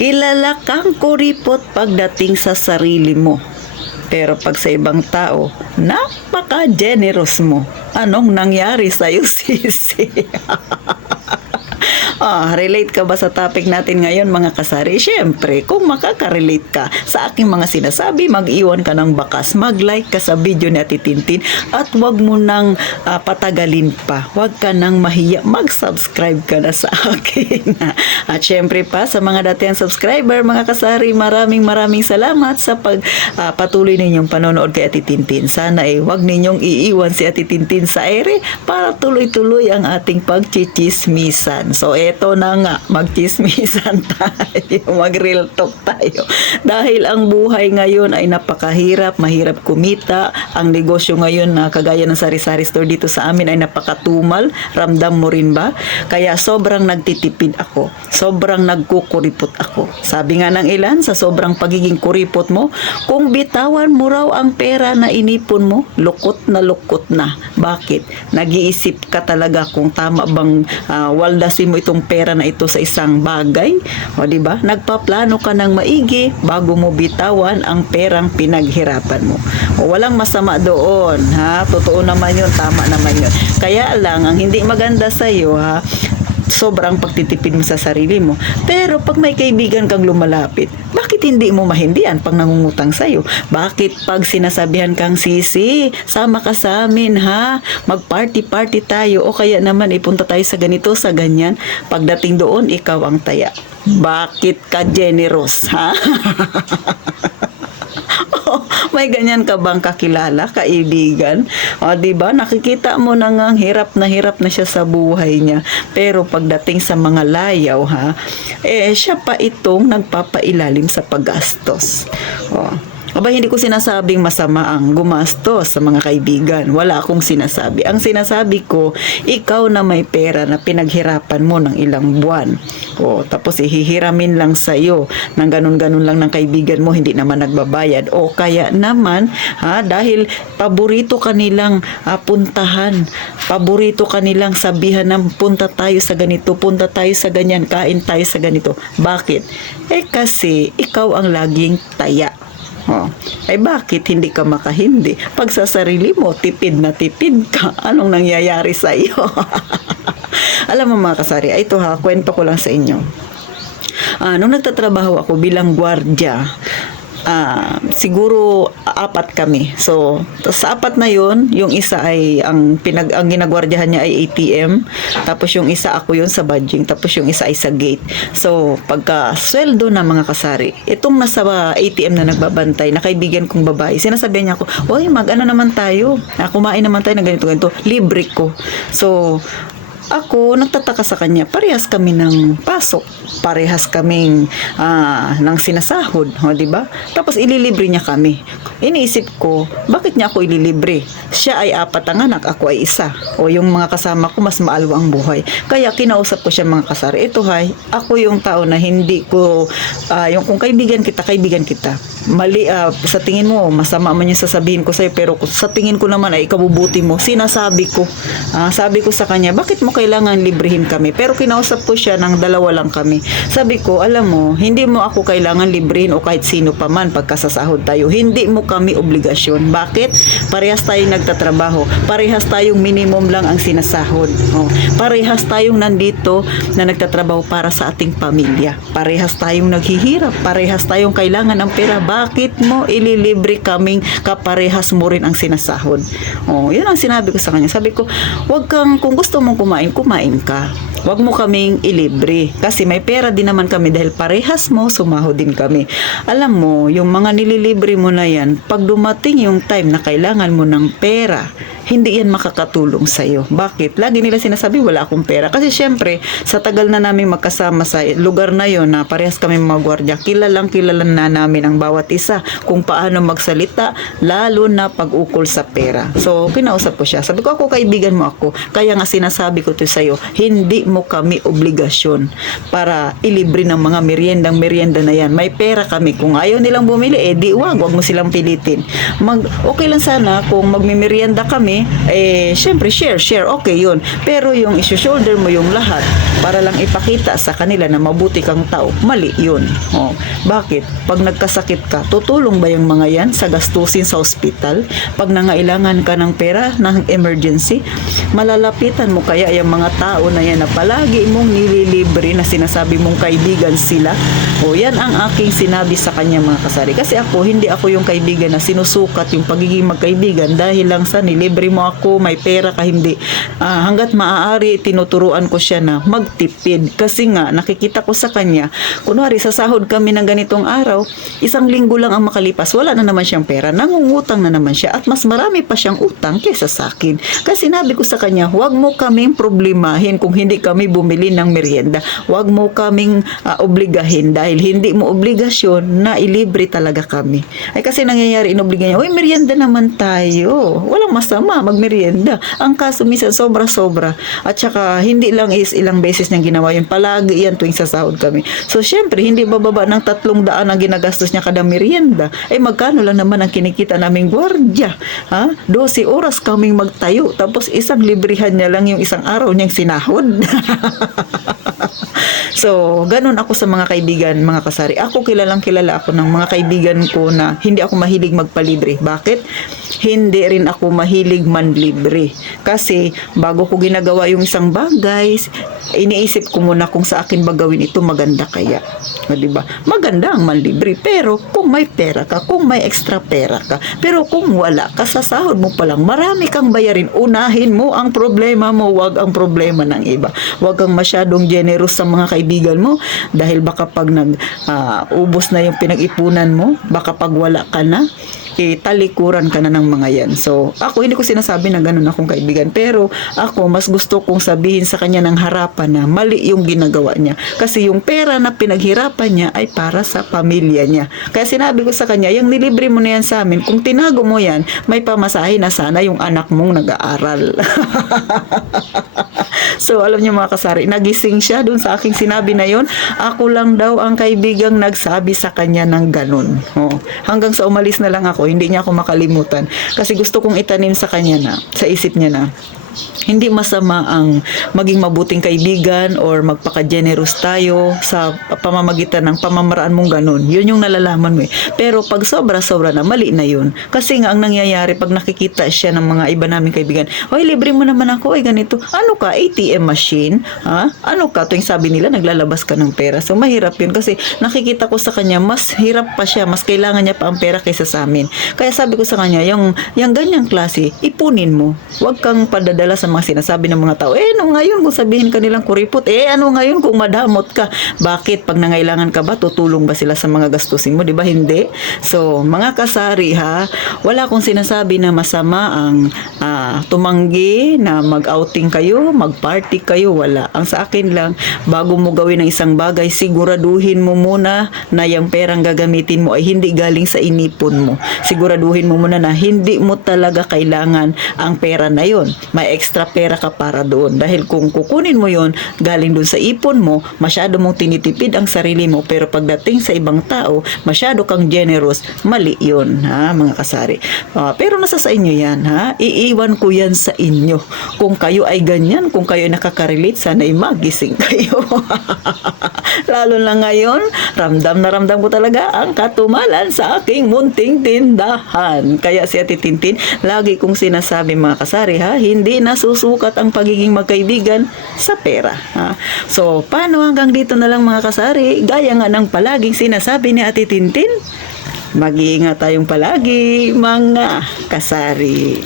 Kilala kang kuripot pagdating sa sarili mo. Pero pag sa ibang tao, napaka-generous mo. Anong nangyari sa'yo, sisi? Relate ka ba sa topic natin ngayon, mga kasari? Siyempre, kung makaka-relate ka sa aking mga sinasabi, mag-iwan ka ng bakas, mag-like ka sa video ni Ate Tintin, at wag mo nang patagalin pa. Wag ka nang mahiya, mag-subscribe ka na sa akin. At siyempre pa, sa mga dating subscriber, mga kasari, maraming salamat sa patuloy ninyong panonood kay Ate Tintin. Sana wag ninyong iiwan si Ate Tintin sa ere para tuloy-tuloy ang ating pagchichismisan. So, eto na nga, magchismisan tayo, mag-real talk tayo. Dahil ang buhay ngayon ay napakahirap, mahirap kumita. Ang negosyo ngayon na kagaya ng sari-sari store dito sa amin ay napakatumal. Ramdam mo rin ba? Kaya sobrang nagtitipid ako. Sobrang nagkukuripot ako. Sabi nga ng ilan, sa sobrang pagiging kuripot mo, kung bitawan mo raw ang pera na inipon mo, lukot na. Bakit? Nag-iisip ka talaga kung tama bang waldasin mo itong pera na ito sa isang bagay? O di ba? Nagpaplano ka ng maigi bago mo bitawan ang perang pinaghirapan mo. O walang masama doon, ha? Totoo naman 'yun, tama naman 'yun. Kaya lang ang hindi maganda sa iyo, ha, sobrang pagtitipid mo sa sarili mo. Pero pag may kaibigan kang lumalapit, bakit hindi mo mahindian pag nangungutang sa'yo? Bakit pag sinasabihan kang, sisi, sama ka sa amin, ha? Mag-party tayo, o kaya naman ipunta tayo sa ganito, sa ganyan. Pagdating doon, ikaw ang taya. Bakit ka generous, ha? May ganyan ka bang kakilala, kaibigan? O, diba? Nakikita mo na nga, hirap na siya sa buhay niya. Pero pagdating sa mga layaw, ha, siya pa itong nagpapailalim sa paggastos. O, aba, hindi ko sinasabing masama ang gumastos sa mga kaibigan. Wala akong sinasabi. Ang sinasabi ko, ikaw na may pera na pinaghirapan mo ng ilang buwan. O, tapos ihihiramin lang sa'yo ng ganun-ganun lang ng kaibigan mo, hindi naman nagbabayad. O kaya naman, dahil paborito kanilang puntahan, paborito kanilang sabihan ng punta tayo sa ganito, punta tayo sa ganyan, kain tayo sa ganito. Bakit? Kasi ikaw ang laging taya. Bakit hindi ka makahindi? Pag sa sarili mo, tipid na tipid ka, anong nangyayari sa iyo? Alam mo mga kasari, ito kwento ko lang sa inyo. Nung nagtatrabaho ako bilang gwardiya, siguro 4 kami. So, sa 4 na yun, yung isa ay ang ginagwardyahan niya ay ATM, tapos yung isa ako yun sa badging, tapos yung isa ay sa gate. So, pagka sweldo na mga kasari, itong nasa ATM na nagbabantay, na kaibigan kong babae, sinasabihan niya ako, "Oy, mag-ano naman tayo? Kumain naman tayo ng ganito, libre ko." So, ako, nagtataka sa kanya, parehas kami ng pasok, parehas kaming ng sinasahod, diba? Tapos ililibre niya kami. Iniisip ko, bakit niya ako ililibre? Siya ay 4 ang anak, ako ay 1. O yung mga kasama ko, mas maalwa ang buhay. Kaya kinausap ko siya, mga kasari. Ito ako yung tao na hindi ko, yung kung kaibigan kita. Mali, sa tingin mo, masama man yung sasabihin ko sa'yo, pero sa tingin ko naman ay ikabubuti mo. Sinasabi ko, sabi ko sa kanya, bakit mo kailangan librehin kami? Pero kinausap ko siya ng 2 lang kami. Sabi ko, alam mo, hindi mo ako kailangan librehin o kahit sino pa man pagkasasahod tayo. Hindi mo kami obligasyon. Bakit? Parehas tayong nagtatrabaho. Parehas tayong minimum lang ang sinasahod. Parehas tayong nandito na nagtatrabaho para sa ating pamilya. Parehas tayong naghihirap. Parehas tayong kailangan ng pera. Bakit mo ililibre kaming kaparehas mo rin ang sinasahod? Yun ang sinabi ko sa kanya. Sabi ko, kung gusto mong kumain ka. Huwag mo kaming ilibre. Kasi may pera din naman kami dahil parehas mo, sumahod din kami. Alam mo, yung mga nililibre mo na yan, pag dumating yung time na kailangan mo ng pera, hindi yan makakatulong sa'yo. Bakit? Lagi nila sinasabi, wala akong pera. Kasi syempre, sa tagal na namin magkasama sa lugar na yon na parehas kami mga gwardiya, kilala na namin ang bawat isa kung paano magsalita, lalo na pag-ukol sa pera. So, kinausap ko siya. Sabi ko, ako kaibigan mo ako. Kaya nga sinasabi ko to sa'yo, hindi mo kami obligasyon para ilibre ng mga merienda na yan. May pera kami. Kung ayaw nilang bumili, di wag mo silang pilitin. Okay lang sana kung magmimerienda kami, syempre share, okay yun. Pero yung isi-shoulder mo yung lahat para lang ipakita sa kanila na mabuti kang tao, mali yun. Bakit? Pag nagkasakit ka, tutulong ba yung mga yan sa gastusin sa ospital? Pag nangailangan ka ng pera, ng emergency, malalapitan mo kaya yung mga tao na yan na palagi mong nililibre na sinasabi mong kaibigan sila? Yan ang aking sinabi sa kanya, mga kasari. Kasi hindi ako yung kaibigan na sinusukat yung pagiging magkaibigan dahil lang sa nilibre mo ako, may pera ka, hindi. Hanggat maaari, tinuturuan ko siya na magtipid. Kasi nga, nakikita ko sa kanya, kunwari, sa sahod kami ng ganitong araw, 1 linggo lang ang makalipas, wala na naman siyang pera, nangungutang na naman siya, at mas marami pa siyang utang kaysa sa akin. Kasi sinabi ko sa kanya, huwag mo kaming problemahin kung hindi kami bumili ng merienda. Huwag mo kaming obligahin dahil hindi mo obligasyon na ilibre talaga kami. Kasi nangyayari, inobligan niya, merienda naman tayo. Walang masama, magmerienda. Ang kaso minsan, sobra-sobra. At saka, hindi lang ilang beses niyang ginawa yun. Palagi yan tuwing sasahod kami. So, syempre, hindi bababa ng 300 ang ginagastos niya kada merienda. Magkano lang naman ang kinikita naming gwardiya? 12 oras kaming magtayo. Tapos, isang librihan niya lang yung isang araw niyang sinahod. So, ganun ako sa mga kaibigan, mga kasari. Kilala ako ng mga kaibigan ko na hindi ako mahilig magpalibre. Bakit? Hindi rin ako mahilig manlibre. Kasi, bago ko ginagawa yung isang bagay, iniisip ko muna kung sa akin ba gawin ito, maganda kaya. Diba? Maganda ang manlibre. Pero, kung may pera ka, kung may extra pera ka, pero kung wala ka, sa sahod mo palang, marami kang bayarin. Unahin mo ang problema mo, wag ang problema ng iba. Wag kang masyadong generous sa mga kaibigan mo dahil baka pag ubos na yung pinag-ipunan mo, baka pag wala ka na, talikuran ka na ng mga yan. So, hindi ko sinasabi na ganun akong kaibigan. Pero, mas gusto kong sabihin sa kanya ng harapan na mali yung ginagawa niya. Kasi yung pera na pinaghirapan niya ay para sa pamilya niya. Kaya sinabi ko sa kanya, yung nilibre mo na yan sa amin, kung tinago mo yan, may pamasahe na sana yung anak mong nag-aaral. So, alam niyo mga kasari, nagising siya dun sa aking sinabi na yon. Ako lang daw ang kaibigang nagsabi sa kanya ng ganun. Hanggang sa umalis na lang ako, hindi niya ako makalimutan. Kasi gusto kong itanim sa kanya na, sa isip niya na, hindi masama ang maging mabuting kaibigan or magpaka-generous tayo sa pamamagitan ng pamamaraan mong ganun. Yun yung nalalaman mo. Pero pag sobra-sobra na, mali na yun. Kasi nga ang nangyayari, pag nakikita siya ng mga iba naming kaibigan, libre mo naman ako, ganito. Ano ka, ATM machine? Ano ka? Tuwing sabi nila, naglalabas ka ng pera. So, mahirap yun kasi nakikita ko sa kanya, mas hirap pa siya, mas kailangan niya pa ang pera kaysa sa amin. Kaya sabi ko sa kanya, yung ganyang klase, ipunin mo. Huwag kang padadala sa mga sinasabi ng mga tao. Ano ngayon kung sabihin kanilang kuripot? Ano ngayon kung madamot ka? Bakit? Pag nangailangan ka ba, tutulong ba sila sa mga gastusin mo? Diba? Hindi. So, mga kasari wala akong sinasabi na masama ang tumanggi na mag-outing kayo, mag-party kayo, wala. Ang sa akin lang, bago mo gawin ang isang bagay, siguraduhin mo muna na yung perang gagamitin mo ay hindi galing sa inipon mo. Siguraduhin mo muna na hindi mo talaga kailangan ang pera na yon. May extra pera ka para doon. Dahil kung kukunin mo yon galing doon sa ipon mo, masyado mong tinitipid ang sarili mo, pero pagdating sa ibang tao, masyado kang generous, mali yun, mga kasari. Pero nasa sa inyo yan, iiwan ko yan sa inyo. Kung kayo ay ganyan, kung kayo ay nakaka-relate, sana ay magising kayo. Lalo na ngayon, ramdam na ramdam ko talaga ang katumalan sa aking munting tindahan. Kaya si Ate Tintin, lagi kong sinasabi mga kasari, hindi nasusukat ang pagiging magkaibigan sa pera. So, paano hanggang dito na lang mga kasari? Gaya nga ng palaging sinasabi ni Ate Tintin, mag-iingat tayong palagi mga kasari.